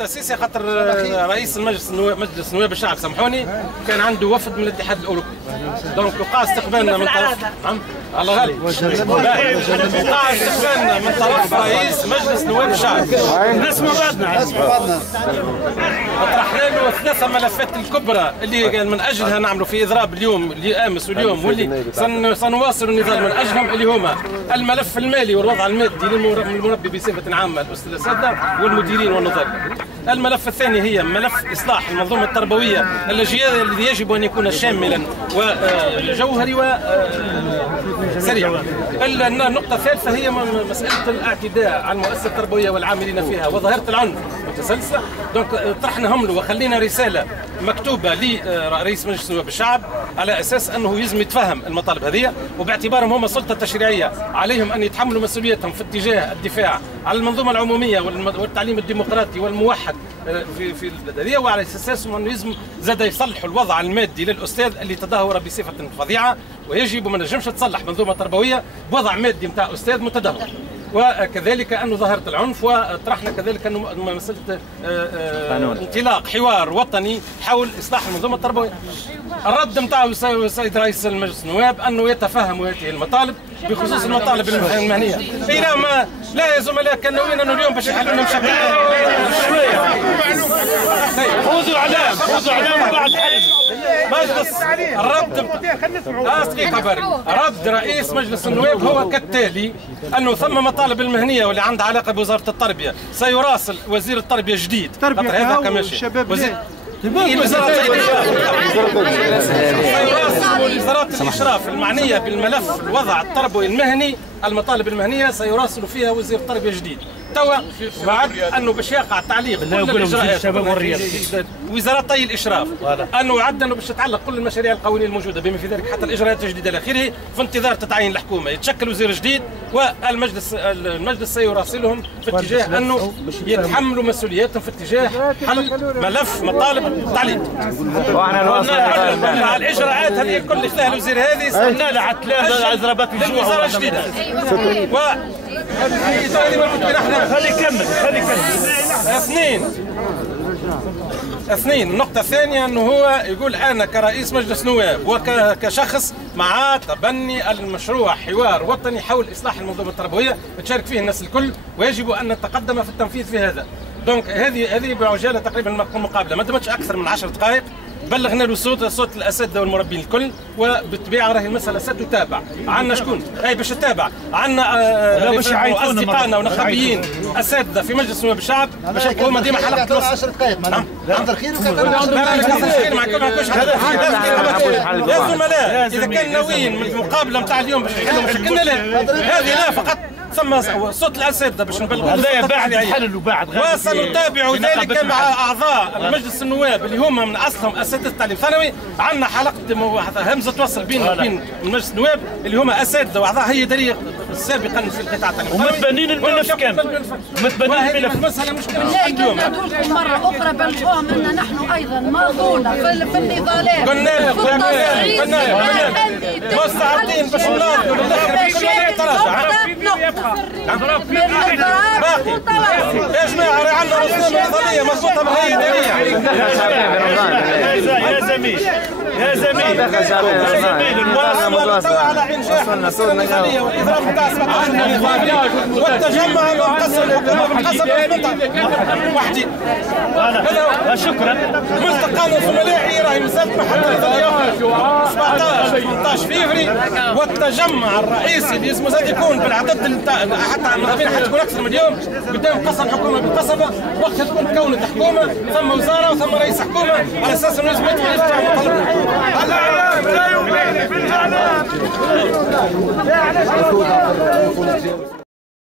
السيسي خاطر رئيس مجلس النواب الشعب سامحوني كان عنده وفد من الاتحاد الاوروبي، دونك وقع استقبالنا من طرف الله غالب وقع استقبالنا من طرف رئيس مجلس نواب الشعب. نسمع بعضنا طرحنا له ثلاثه ملفات الكبرى اللي من اجلها نعملوا في اضراب اليوم اللي امس واليوم واللي سنواصل النضال من اجلهم، اللي هما الملف المالي والوضع المادي للمربي بصفه عامه الاستاذ الاساتذه والمديرين والنظار. الملف الثاني هي ملف إصلاح المنظومة التربوية الذي يجب أن يكون شاملا وجوهري وسريع. النقطة الثالثة هي مسألة الاعتداء على المؤسسة التربوية والعاملين فيها وظاهرة العنف المتسلسلة. دونك طرحناهم له وخلينا رسالة مكتوبة لرئيس مجلس نواب الشعب على أساس أنه يلزم يتفهم المطالب هذه، وباعتبارهم هم سلطة تشريعية عليهم أن يتحملوا مسؤوليتهم في اتجاه الدفاع على المنظومة العمومية والتعليم الديمقراطي والموحد في البلاد هذه، وعلى اساس انه يلزم زاد يصلحوا الوضع المادي للاستاذ اللي تدهور بصفه فظيعه، ويجب ما نجمش تصلح منظومه تربويه بوضع مادي نتاع استاذ متدهور. وكذلك انه ظاهره العنف، وطرحنا كذلك انه مساله انطلاق حوار وطني حول اصلاح المنظومه التربويه. الرد نتاعو السيد رئيس المجلس النواب انه يتفهم هذه المطالب بخصوص المطالب المهنيه. الى ما لا يا زملاء كان ناويين انه اليوم باش يحلوا لنا مشاكل. خذوا اعلام بعد مجلس الرد دقيقه بري. رد رئيس مجلس النواب هو كالتالي: انه ثم مطالب المهنيه واللي عندها علاقه بوزاره التربيه سيراسل وزير التربيه جديد، خاطر هذا كماشي وزير وزارات الإشراف المعنية بالملف الوضع التربوي المهني. المطالب المهنية سيراسل فيها وزير التربية جديد. توا وعد انه باش يقع تعليق كل الاجراءات وزارتي الاشراف، انه وعد انه باش تتعلق كل المشاريع القوانين الموجوده بما في ذلك حتى الاجراءات الجديده الى اخره، في انتظار تتعين الحكومه، يتشكل وزير جديد، والمجلس سيراسلهم في اتجاه انه يتحملوا مسؤولياتهم في اتجاه حل ملف مطالب التعليم. مع الاجراءات هذه الكل خلال الوزير هذه استنى على ضربات الجوع وزاره جديده. خلي يكمل. اثنين النقطة الثانية انه هو يقول انا كرئيس مجلس نواب وكشخص مع تبني المشروع حوار وطني حول اصلاح المنظومة التربوية تشارك فيه الناس الكل، ويجب ان نتقدم في التنفيذ في هذا. دونك هذه بعجالة تقريبا المقابلة ما دامتش اكثر من 10 دقائق. بلغنا له صوت الاساتذه والمربين الكل، وبالطبيعه راهي المساله ستتابع. عندنا شكون؟ اي باش تتابع، عندنا اصدقائنا ونخبيين اساتذه في مجلس نواب الشعب باش هما ديما حلقه الوسط. 10 دقائق معناها عند الخير يا زملاء، اذا كان ناويين من المقابله نتاع اليوم باش يحلوا مشاكلنا لا، هذه لا فقط ثم صوت الاساتذه باش نبلغوا هذايا بعد الحل وبعد وسنتابع ذلك مع اعضاء مجلس النواب اللي هما من اصلهم اساتذه التعليم الثانوي. عندنا حلقه همزه وصل بين مجلس النواب اللي هما اساتذه واعضاء هي دليل سابقا في القطاع التعليمي ومتبنين الملف كامل. متبنين الملف. المساله مشكله اليوم ندعوكم مره اخرى بلغوهم ان نحن ايضا ماضونا في النضالات. قلنا مستعدين باش نناضلوا للاخر بكل اعتراض. يا جماعه راه عندنا رسوم نضاليه مربوطه بالهيئه الاداريه. يا زميل نواصل على انجاح المساله النضاليه والاضراب نتاع 17 نضالي والتجمع وانقسم الحكومه بالقسم وحدي. شكرا. ملتقانا الزملائي راهي مسمى حتى 17 فيفري، والتجمع الرئيسي اللي اسمه زاد يكون بالعدد نتاع حتى المنظمين حتكون اكثر من اليوم قدام قسم حكومه بالقصبه، وقتها تكون تكونت حكومه ثم وزاره وثم رئيس حكومه على اساس انه لازم يدفع الاعلام لا يمكن في الاعلام.